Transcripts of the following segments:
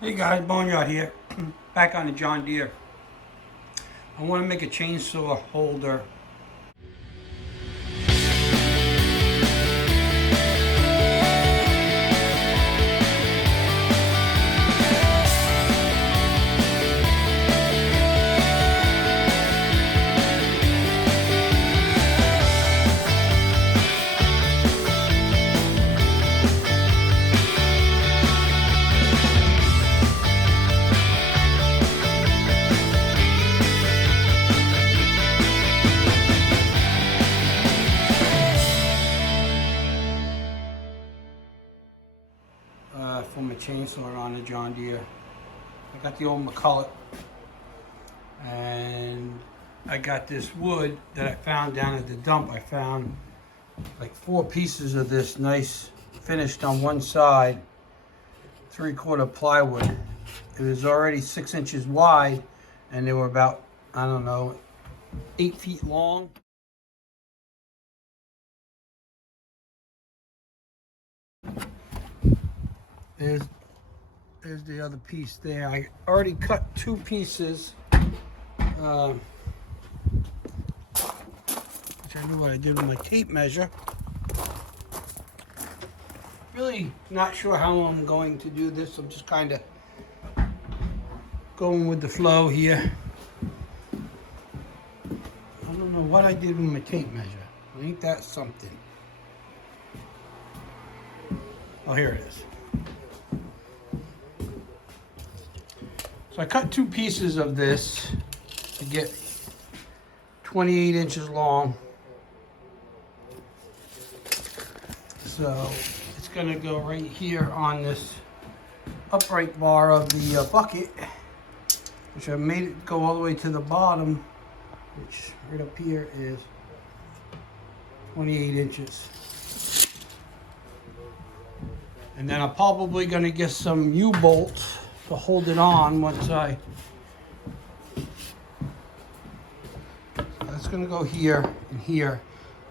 Hey guys, Boneyard here, back on the John Deere. I want to make a chainsaw holder. For my chainsaw on the John Deere. I got the old McCulloch, and I got this wood that I found down at the dump. I found like 4 pieces of this nice finished on one side, 3/4 plywood. It was already 6 inches wide, and they were about, I don't know, 8 feet long. There's the other piece there. I already cut 2 pieces, which I knew what I did with my tape measure. Really not sure how I'm going to do this. I'm just kind of going with the flow here. I don't know what I did with my tape measure. Ain't that something? Oh, here it is. So I cut 2 pieces of this to get 28 inches long. So it's going to go right here on this upright bar of the bucket, which I made it go all the way to the bottom, which right up here is 28 inches. And then I'm probably going to get some U-bolts to hold it on once that's going to go here and here.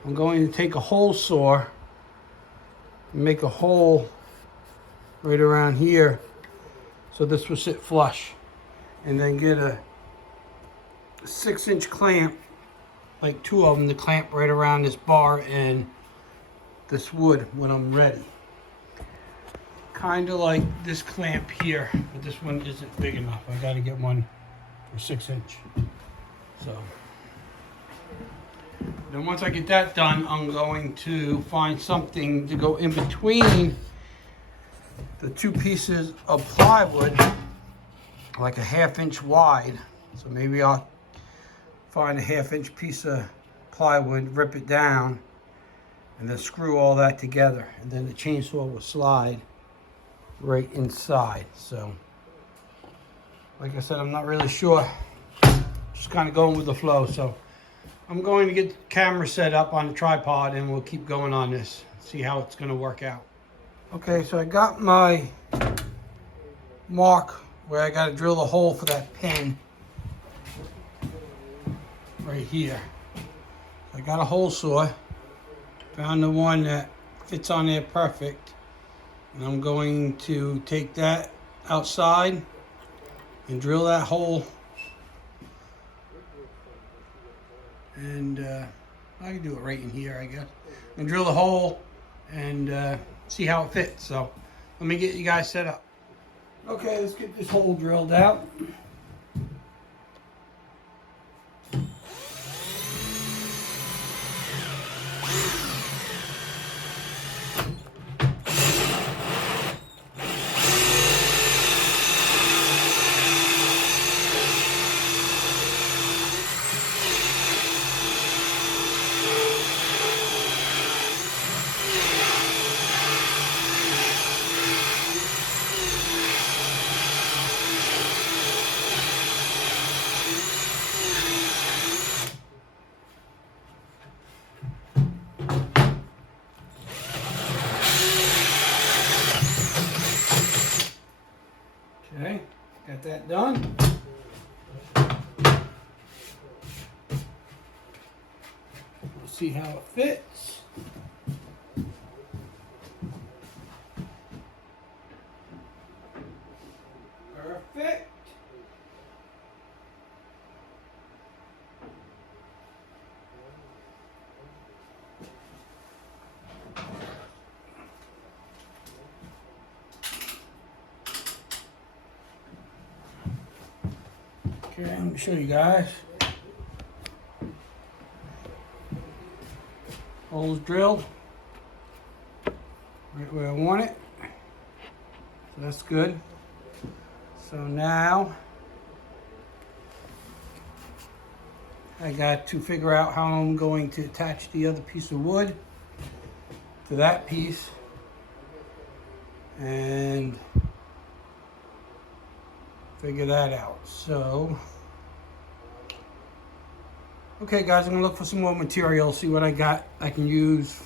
I'm going to take a hole saw and make a hole right around here so this will sit flush, and then get a 6-inch clamp, like 2 of them, to clamp right around this bar and this wood when I'm ready. Kind of like this clamp here, but this one isn't big enough. I got to get one for 6-inch. So then once I get that done, I'm going to find something to go in between the 2 pieces of plywood, like a 1/2 inch wide. So maybe I'll find a 1/2 inch piece of plywood, rip it down, and then screw all that together, and then the chainsaw will slide right inside. So like I said, I'm not really sure, just kind of going with the flow. So I'm going to get the camera set up on the tripod, and we'll keep going on this, see how it's going to work out. Okay, so I got my mark where I got to drill a hole for that pin right here. I got a hole saw, found the one that fits on there perfect. And I'm going to take that outside and drill that hole. And I can do it right in here, I guess. And drill the hole and see how it fits. So let me get you guys set up. Okay, let's get this hole drilled out. Okay, got that done. We'll see how it fits. Perfect. Okay, let me show you guys. Holes drilled right where I want it. So that's good. So now I got to figure out how I'm going to attach the other piece of wood to that piece and figure that out. So, okay guys, I'm gonna look for some more material, see what I got I can use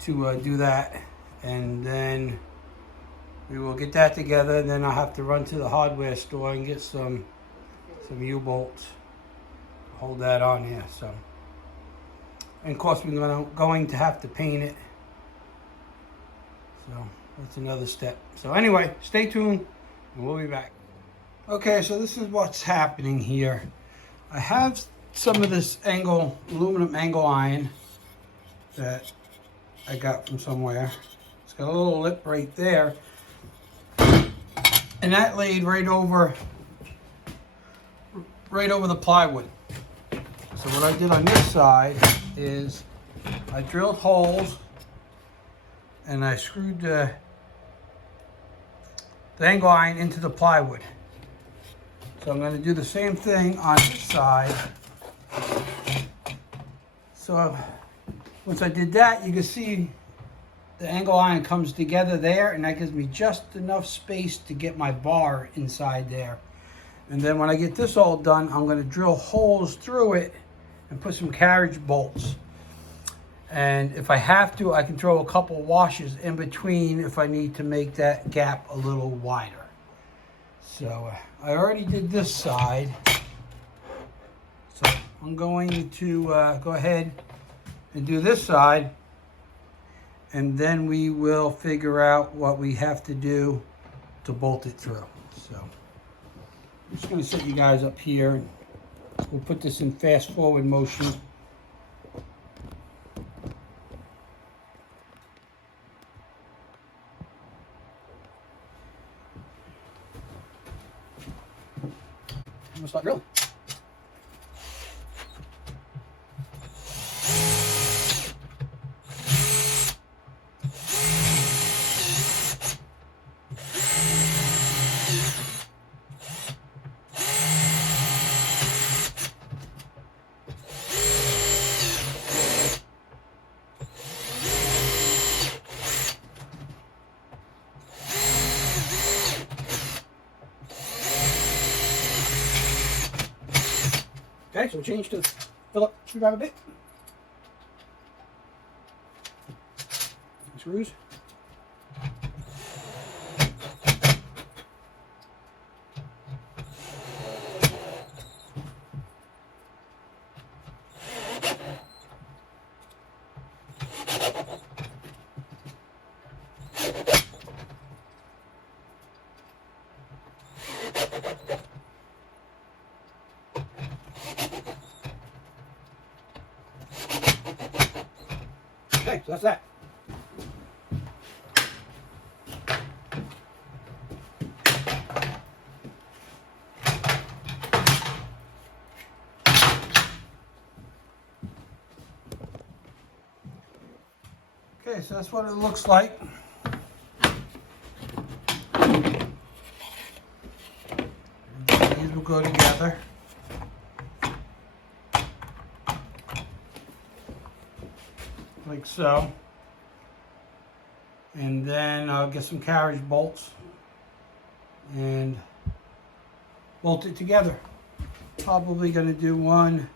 to do that, and then we will get that together. Then I'll have to run to the hardware store and get some U-bolts. Hold that on here. So, and of course we're going to have to paint it. So that's another step. So anyway, stay tuned and we'll be back. Okay, so this is what's happening here. I have some of this aluminum angle iron that I got from somewhere. It's got a little lip right there. And that laid right over the plywood. So what I did on this side is I drilled holes and I screwed the angle iron into the plywood. So I'm going to do the same thing on this side. So once I did that, you can see the angle iron comes together there, and that gives me just enough space to get my bar inside there. And then when I get this all done, I'm going to drill holes through it and put some carriage bolts. And if I have to, I can throw a couple washers in between if I need to make that gap a little wider. So I already did this side. So I'm going to go ahead and do this side. And then we will figure out what we have to do to bolt it through. So I'm just going to set you guys up here. We'll put this in fast forward motion. I'm going to start drilling. Okay, so we'll change to Phillips screwdriver bit. Screws. Okay, so that's that. Okay, so that's what it looks like. These will go together. Like so. And then I'll get some carriage bolts and bolt it together. Probably going to do one,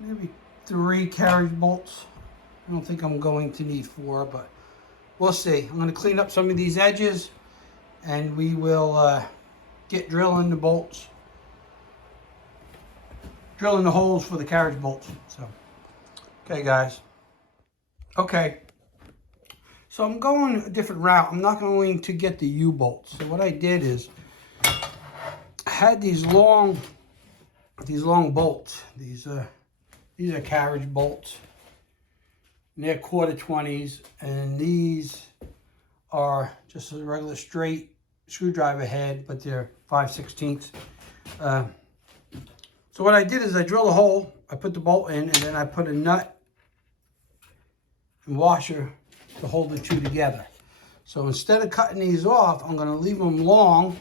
maybe 3 carriage bolts. I don't think I'm going to need 4, but we'll see. I'm going to clean up some of these edges and we will get drilling the bolts, drilling the holes for the carriage bolts. So, okay guys. Okay, So I'm going a different route. I'm not going to get the U-bolts. So what I did is I had these long bolts. These are carriage bolts. And they're 1/4 20s, and these are just a regular straight screwdriver head, but they're 5/16. So what I did is I drilled a hole, I put the bolt in, and then I put a nut and washer to hold the two together. So instead of cutting these off, I'm going to leave them long.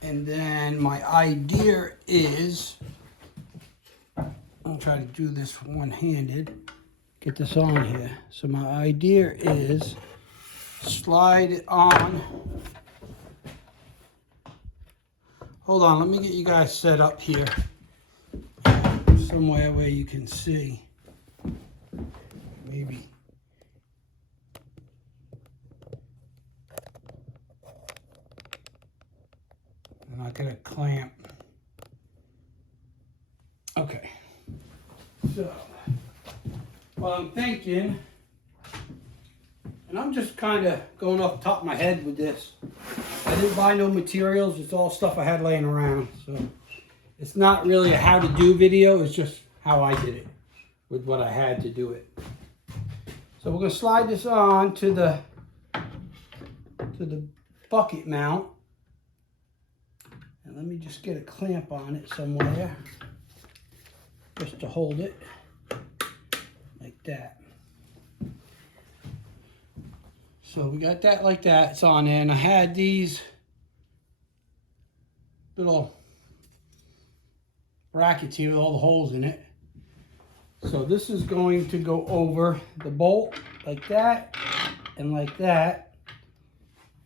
And then my idea is, I'll try to do this one-handed, get this on here. So my idea is slide it on. Hold on, let me get you guys set up here somewhere where you can see. Maybe. I'm not gonna clamp. Okay. So, what I'm thinking, and I'm just kind of going off the top of my head with this. I didn't buy no materials. It's all stuff I had laying around. So it's not really a how to do video. It's just how I did it with what I had to do it. So we're going to slide this on to the bucket mount. And let me just get a clamp on it somewhere. Just to hold it. Like that. So we got that like that, it's on there, and I had these little brackets here with all the holes in it. So this is going to go over the bolt like that and like that.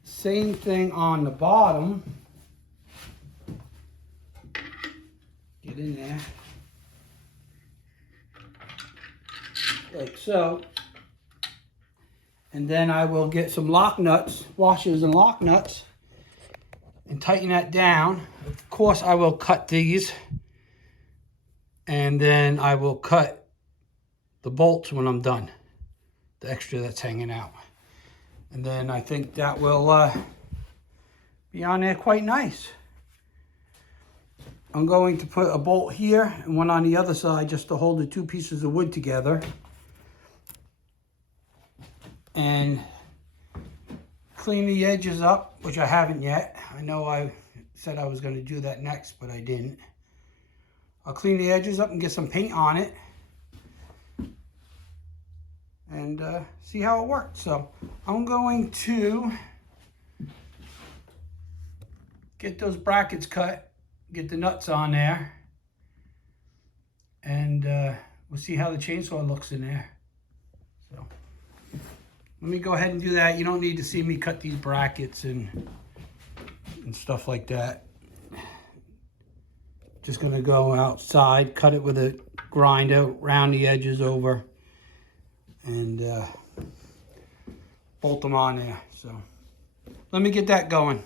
Same thing on the bottom. Get in there. Like so. And then I will get some lock nuts, washers and lock nuts, and tighten that down. Of course, I will cut these, and then I will cut the bolts when I'm done, the extra that's hanging out. And then I think that will be on there quite nice. I'm going to put a bolt here and one on the other side just to hold the two pieces of wood together. And clean the edges up, which I haven't yet. I know I said I was going to do that next, but I didn't. I'll clean the edges up and get some paint on it. And see how it works. So I'm going to get those brackets cut, get the nuts on there, and we'll see how the chainsaw looks in there. So let me go ahead and do that. You don't need to see me cut these brackets and stuff like that. Just gonna go outside, cut it with a grinder, round the edges over, and bolt them on there. So let me get that going.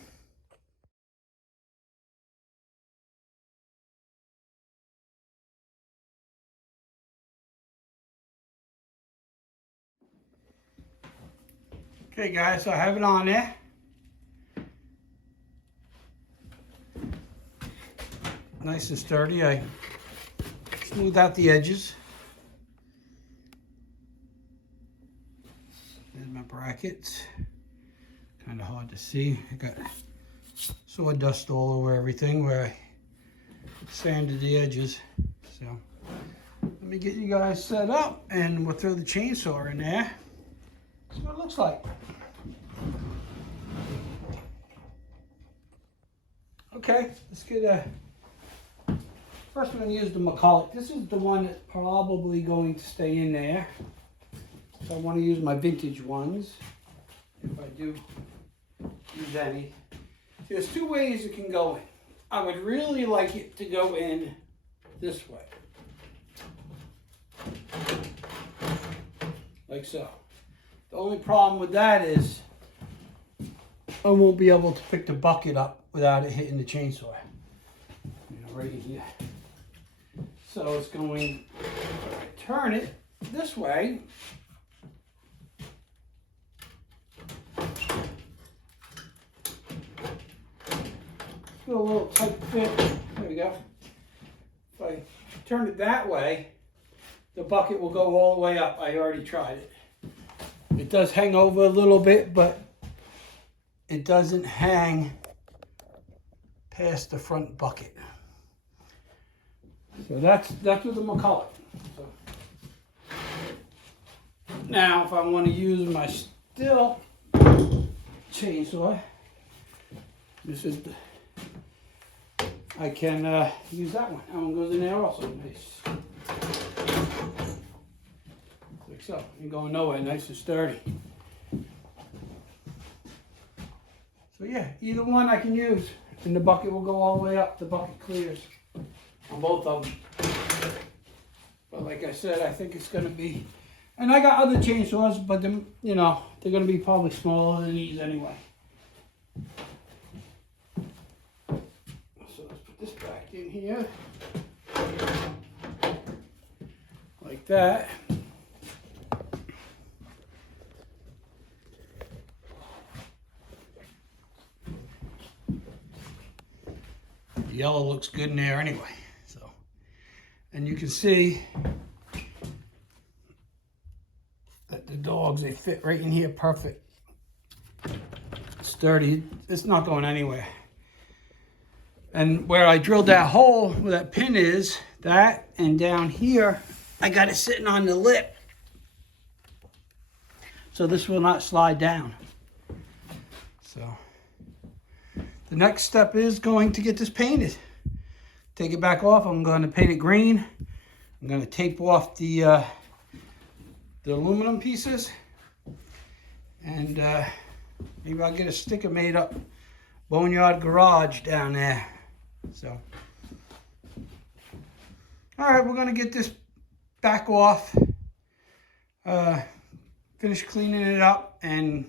Okay guys, so I have it on there. Nice and sturdy. I smooth out the edges. There's my brackets. Kind of hard to see. I got sawdust all over everything where I sanded the edges. So let me get you guys set up and we'll throw the chainsaw in there. See what it looks like. Okay, let's get a... First I'm going to use the McCulloch. This is the one that's probably going to stay in there. So I want to use my vintage ones, if I do use any. There's two ways it can go in. I would really like it to go in this way. Like so. The only problem with that is I won't be able to pick the bucket up without it hitting the chainsaw. You know, right in here. So it's going to turn it this way. feel a little tight fit. There we go. If I turn it that way, the bucket will go all the way up. I already tried it. It does hang over a little bit, but it doesn't hang past the front bucket. So that's with the McCulloch. So now if I want to use my still chainsaw, I can use that one. That one goes in there also. Nice. Like so. Ain't going nowhere. Nice and sturdy. So yeah, either one I can use. And the bucket will go all the way up. The bucket clears on both of them. But like I said, I think it's going to be... And I got other chainsaws, but they're going to be probably smaller than these anyway. So let's put this back in here. Like that. The yellow looks good in there anyway. So, and you can see that the dogs, they fit right in here perfect. Sturdy. It's not going anywhere. And where I drilled that hole, where that pin is, that, and down here, I got it sitting on the lip. So this will not slide down. So the next step is going to get this painted. Take it back off. I'm going to paint it green. I'm going to tape off the aluminum pieces. And maybe I'll get a sticker made up. Boneyard Garage down there. So, all right, we're going to get this back off. Finish cleaning it up and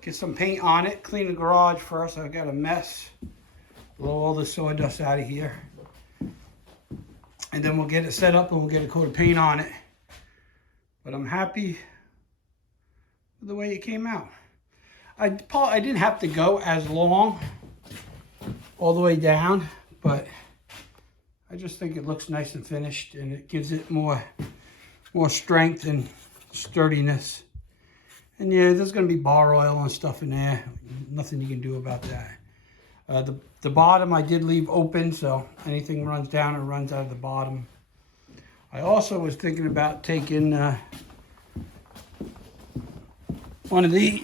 get some paint on it. Clean the garage first. I've got a mess. Blow all the sawdust out of here. And then we'll get it set up and we'll get a coat of paint on it. But I'm happy with the way it came out. I didn't have to go as long all the way down, but I just think it looks nice and finished and it gives it more strength and sturdiness. And yeah, there's going to be bar oil and stuff in there. Nothing you can do about that. The bottom I did leave open, so anything runs down, it runs out of the bottom. I also was thinking about taking one of these.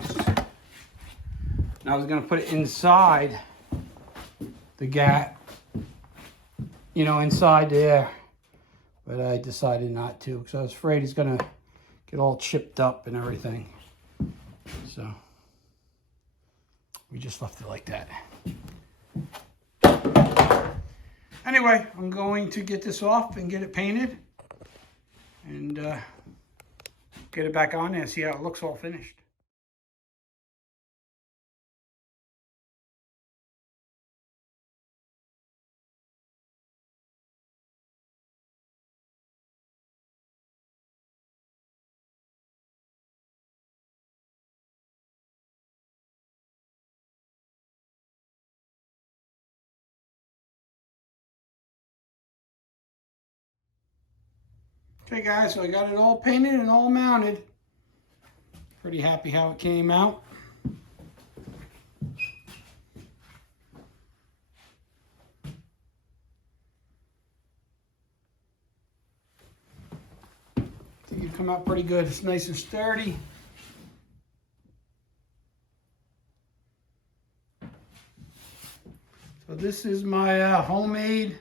And I was going to put it inside the gap, inside there. But I decided not to because I was afraid it's going to get all chipped up and everything. So we just left it like that. Anyway, I'm going to get this off and get it painted and get it back on there and see how it looks all finished. Okay guys, so I got it all painted and all mounted. Pretty happy how it came out. I think it'll come out pretty good. It's nice and sturdy. So this is my homemade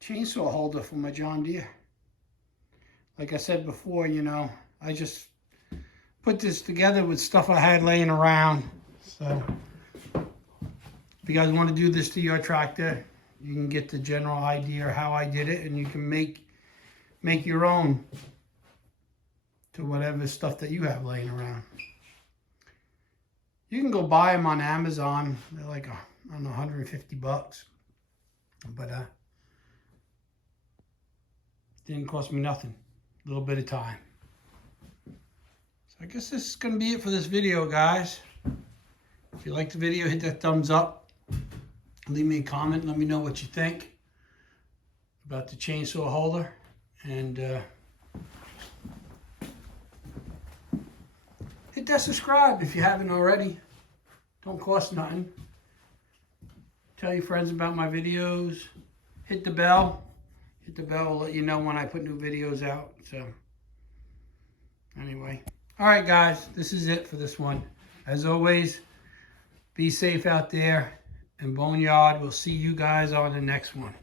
chainsaw holder for my John Deere. Like I said before, I just put this together with stuff I had laying around. So if you guys want to do this to your tractor, you can get the general idea of how I did it, and you can make your own to whatever stuff that you have laying around. You can go buy them on Amazon. They're like, I don't know, 150 bucks. But didn't cost me nothing. A little bit of time. So I guess this is going to be it for this video, guys. If you like the video, hit that thumbs up. leave me a comment. Let me know what you think about the chainsaw holder. And hit that subscribe if you haven't already. Don't cost nothing. Tell your friends about my videos. Hit the bell. Hit the bell will let you know when I put new videos out. So, anyway. Alright guys, this is it for this one. As always, be safe out there. And Boneyard, we'll see you guys on the next one.